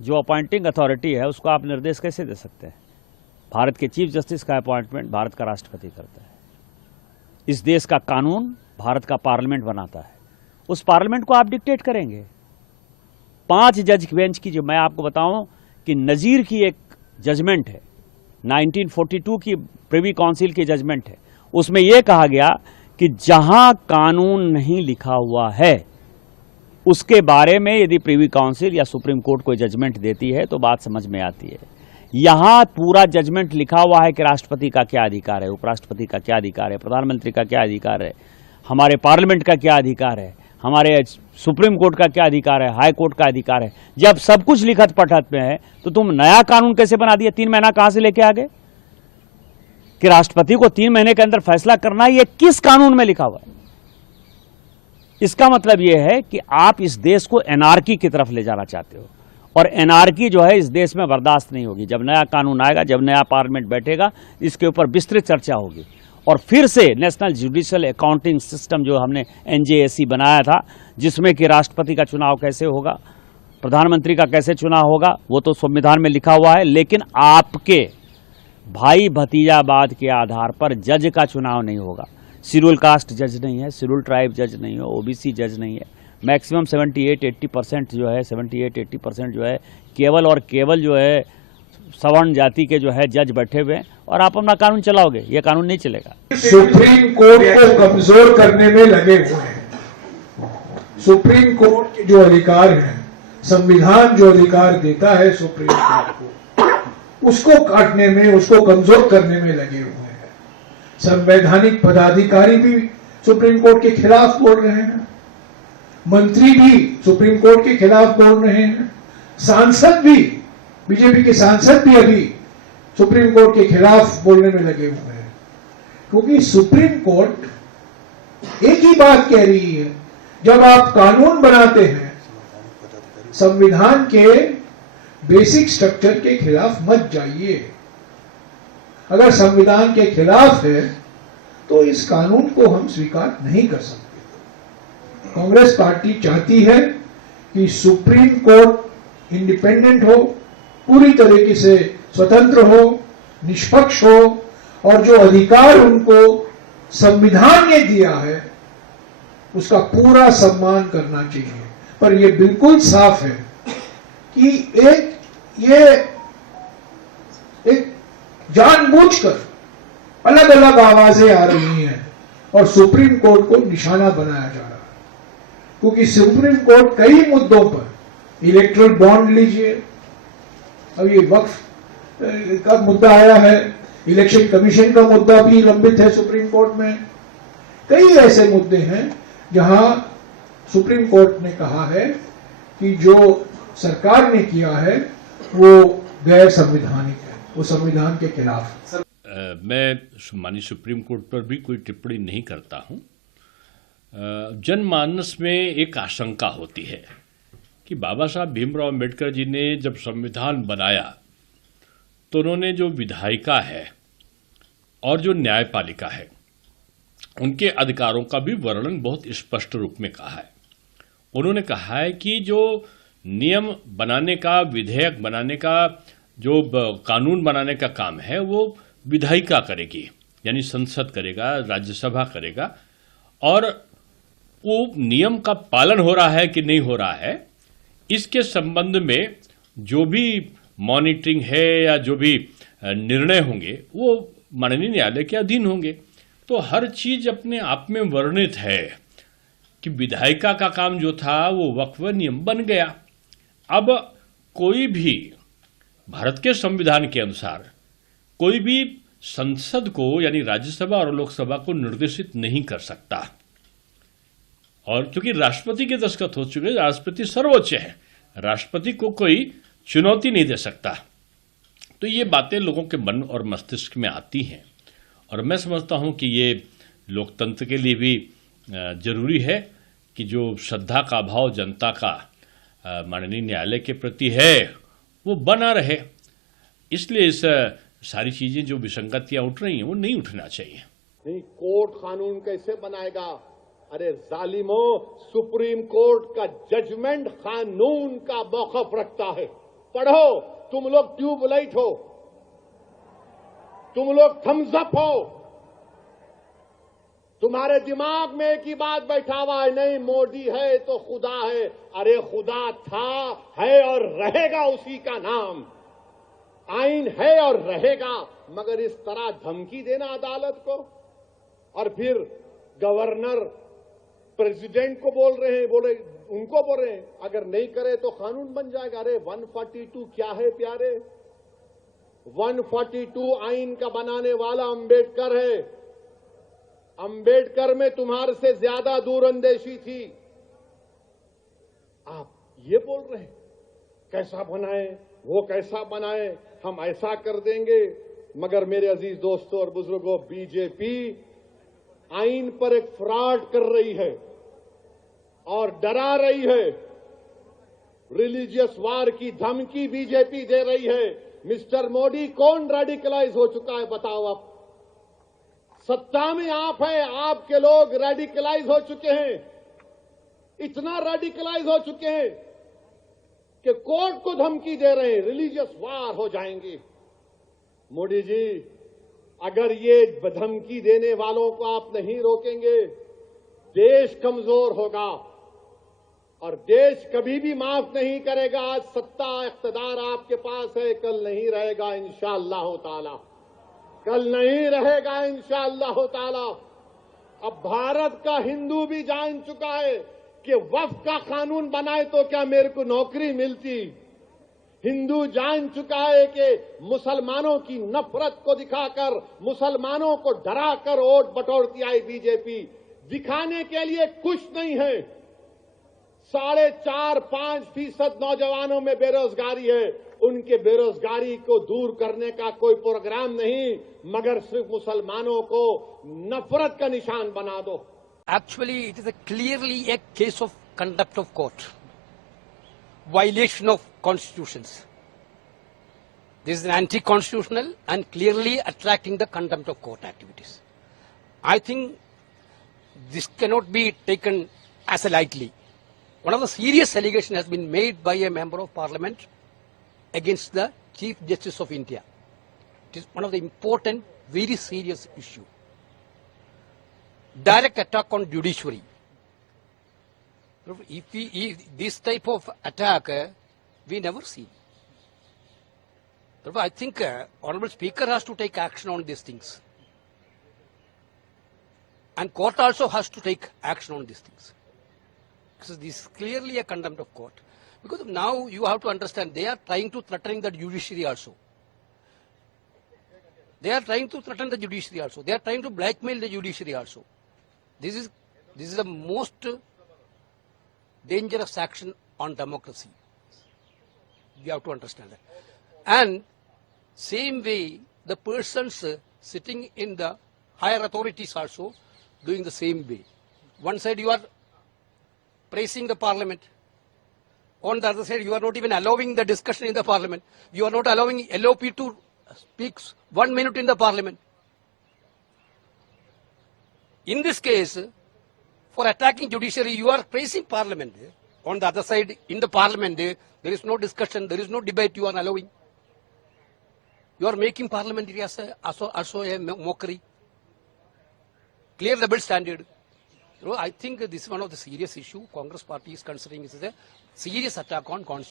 जो appointing authority है उसको आप निर्देश कैसे दे सकते हैं? भारत के चीफ जस्टिस का अपॉइंटमेंट भारत का राष्ट्रपति करता है। इस देश का कानून भारत का पार्लियामेंट बनाता है। उस पार्लियामेंट को आप डिक्टेट करेंगे? 5 जज बेंच की, जो मैं आपको बताऊं कि नज़ीर की एक जजमेंट है, 1942 की प्रिवी काउंसिल की जजमेंट है, उसमें यह कहा गया कि जहां कानून नहीं लिखा हुआ है उसके बारे में यदि प्रिवी काउंसिल या सुप्रीम कोर्ट कोई जजमेंट देती है तो बात समझ में आती है। यहां पूरा जजमेंट लिखा हुआ है कि राष्ट्रपति का क्या अधिकार है, उपराष्ट्रपति का क्या अधिकार है, प्रधानमंत्री का क्या अधिकार है, हमारे पार्लियामेंट का क्या अधिकार है, हमारे सुप्रीम कोर्ट का क्या अधिकार है, हाई कोर्ट का अधिकार है। जब सब कुछ लिखत पढ़त में है तो तुम नया कानून कैसे बना दिया? 3 महीना कहां से लेके आ गए कि राष्ट्रपति को 3 महीने के अंदर फैसला करना है? ये किस कानून में लिखा हुआ है? इसका मतलब यह है कि आप इस देश को एनार्की की तरफ ले जाना चाहते हो, और एनार्की जो है इस देश में बर्दाश्त नहीं होगी। जब नया कानून आएगा, जब नया पार्लियामेंट बैठेगा, इसके ऊपर विस्तृत चर्चा होगी, और फिर से नेशनल जुडिशियल अकाउंटिंग सिस्टम जो हमने NJAC बनाया था, जिसमें कि राष्ट्रपति का चुनाव कैसे होगा, प्रधानमंत्री का कैसे चुनाव होगा, वो तो संविधान में लिखा हुआ है, लेकिन आपके भाई भतीजावाद के आधार पर जज का चुनाव नहीं होगा। शेड्यूल कास्ट जज नहीं है, शेड्यूल ट्राइब जज नहीं है, OBC जज नहीं है। मैक्सिमम 78-80% जो है, 78-80% जो है केवल और केवल जो है सवर्ण जाति के जो है जज बैठे हुए हैं, और आप अपना कानून चलाओगे। ये कानून नहीं चलेगा। सुप्रीम कोर्ट को कमजोर करने में लगे हुए हैं। सुप्रीम कोर्ट के जो अधिकार हैं, संविधान जो अधिकार देता है सुप्रीम कोर्ट को, उसको काटने में, उसको कमजोर करने में लगे हुए हैं। संवैधानिक पदाधिकारी भी सुप्रीम कोर्ट के खिलाफ बोल रहे हैं, मंत्री भी सुप्रीम कोर्ट के खिलाफ बोल रहे हैं, सांसद भी, बीजेपी के सांसद भी अभी सुप्रीम कोर्ट के खिलाफ बोलने में लगे हुए हैं। क्योंकि सुप्रीम कोर्ट एक ही बात कह रही है, जब आप कानून बनाते हैं, संविधान के बेसिक स्ट्रक्चर के खिलाफ मत जाइए। अगर संविधान के खिलाफ है तो इस कानून को हम स्वीकार नहीं कर सकते। कांग्रेस पार्टी चाहती है कि सुप्रीम कोर्ट इंडिपेंडेंट हो, पूरी तरीके से स्वतंत्र हो, निष्पक्ष हो, और जो अधिकार उनको संविधान ने दिया है उसका पूरा सम्मान करना चाहिए। पर यह बिल्कुल साफ है कि एक जानबूझकर अलग अलग आवाजें आ रही हैं और सुप्रीम कोर्ट को निशाना बनाया जा रहा है। क्योंकि सुप्रीम कोर्ट कई मुद्दों पर, इलेक्ट्रल बॉन्ड लीजिए, अब ये वक्फ का मुद्दा आया है, इलेक्शन कमीशन का मुद्दा भी लंबित है सुप्रीम कोर्ट में। कई ऐसे मुद्दे हैं जहां सुप्रीम कोर्ट ने कहा है कि जो सरकार ने किया है वो गैर संवैधानिक है, वो संविधान के खिलाफ है। मैं माननीय सुप्रीम कोर्ट पर भी कोई टिप्पणी नहीं करता हूं। जनमानस में एक आशंका होती है कि बाबा साहब भीमराव अम्बेडकर जी ने जब संविधान बनाया तो उन्होंने जो विधायिका है और जो न्यायपालिका है उनके अधिकारों का भी वर्णन बहुत स्पष्ट रूप में कहा है। उन्होंने कहा है कि जो नियम बनाने का, विधेयक बनाने का, जो कानून बनाने का काम है वो विधायिका करेगी, यानी संसद करेगा, राज्यसभा करेगा, और वो नियम का पालन हो रहा है कि नहीं हो रहा है इसके संबंध में जो भी मॉनिटरिंग है या जो भी निर्णय होंगे वो माननीय न्यायालय के अधीन होंगे। तो हर चीज अपने आप में वर्णित है कि विधायिका का काम जो था वो वक्फ नियम बन गया। अब कोई भी भारत के संविधान के अनुसार कोई भी संसद को यानी राज्यसभा और लोकसभा को निर्देशित नहीं कर सकता, और क्योंकि राष्ट्रपति के दस्तखत हो चुके, राष्ट्रपति सर्वोच्च है, राष्ट्रपति को कोई चुनौती नहीं दे सकता। तो ये बातें लोगों के मन और मस्तिष्क में आती हैं, और मैं समझता हूं कि ये लोकतंत्र के लिए भी जरूरी है कि जो श्रद्धा का भाव जनता का माननीय न्यायालय के प्रति है वो बना रहे। इसलिए इस सारी चीजें जो विसंगतियां उठ रही हैं वो नहीं उठना चाहिए। नहीं, कोर्ट कानून कैसे बनाएगा? अरे जालिमों, सुप्रीम कोर्ट का जजमेंट कानून का मौकफ रखता है। पढ़ो, तुम लोग ट्यूबलाइट हो, तुम लोग थम्स अप हो। तुम्हारे दिमाग में एक ही बात बैठा हुआ है, नहीं मोदी है तो खुदा है। अरे खुदा था, है और रहेगा उसी का नाम। आइन है और रहेगा, मगर इस तरह धमकी देना अदालत को, और फिर गवर्नर प्रेसिडेंट को बोल रहे हैं, उनको बोल रहे हैं अगर नहीं करे तो कानून बन जाएगा। अरे 142 क्या है प्यारे? 142 आइन का बनाने वाला अंबेडकर है। अंबेडकर में तुम्हारे से ज्यादा दूरअंदेशी थी। आप ये बोल रहे हैं कैसा बनाए, वो कैसा बनाए, हम ऐसा कर देंगे। मगर मेरे अजीज दोस्तों और बुजुर्गों, बीजेपी आइन पर एक फ्रॉड कर रही है और डरा रही है। रिलीजियस वार की धमकी बीजेपी दे रही है। मिस्टर मोदी, कौन रेडिकलाइज हो चुका है बताओ आप? सत्ता में आप हैं, आपके लोग रेडिकलाइज हो चुके हैं। इतना रेडिकलाइज हो चुके हैं कि कोर्ट को धमकी दे रहे हैं, रिलीजियस वार हो जाएंगी। मोदी जी, अगर ये धमकी देने वालों को आप नहीं रोकेंगे, देश कमजोर होगा और देश कभी भी माफ नहीं करेगा। आज सत्ता इख्तिदार आपके पास है, कल नहीं रहेगा इंशाअल्लाह ताला, कल नहीं रहेगा इंशाअल्लाह ताला। अब भारत का हिंदू भी जान चुका है कि वक्फ का कानून बनाए तो क्या मेरे को नौकरी मिलती। हिंदू जान चुका है कि मुसलमानों की नफरत को दिखाकर, मुसलमानों को डराकर वोट बटोरती आई बीजेपी। दिखाने के लिए कुछ नहीं है। 4.5-5% नौजवानों में बेरोजगारी है। उनके बेरोजगारी को दूर करने का कोई प्रोग्राम नहीं, मगर सिर्फ मुसलमानों को नफरत का निशान बना दो। Actually, it is clearly a case of contempt of court, violation of constitutions. This is an anti-constitutional and clearly attracting the contempt of court activities. I think this cannot be taken as a lightly. One of the serious allegations has been made by a member of parliament against the Chief Justice of India. It is one of the important, very serious issue. Direct attack on judiciary. If this type of attack we never see. Therefore, I think Honorable Speaker has to take action on these things. And court also has to take action on these things. Because this is clearly a contempt of court. Because now you have to understand, they are trying to threaten the judiciary also. They are trying to threaten the judiciary also. They are trying to blackmail the judiciary also. This is the most dangerous action on democracy. You have to understand that. And same way, the persons sitting in the higher authorities also doing the same way. One side you are praising the parliament. On the other side, you are not even allowing the discussion in the parliament. You are not allowing LOP to speak 1 minute in the parliament. In this case, for attacking judiciary, you are praising parliament. On the other side, in the parliament, there is no discussion, there is no debate you are allowing. You are making parliamentary as also a mockery. Clear double standard. So I think this is one of the serious issues Congress party is considering. This is a serious attack on constitution.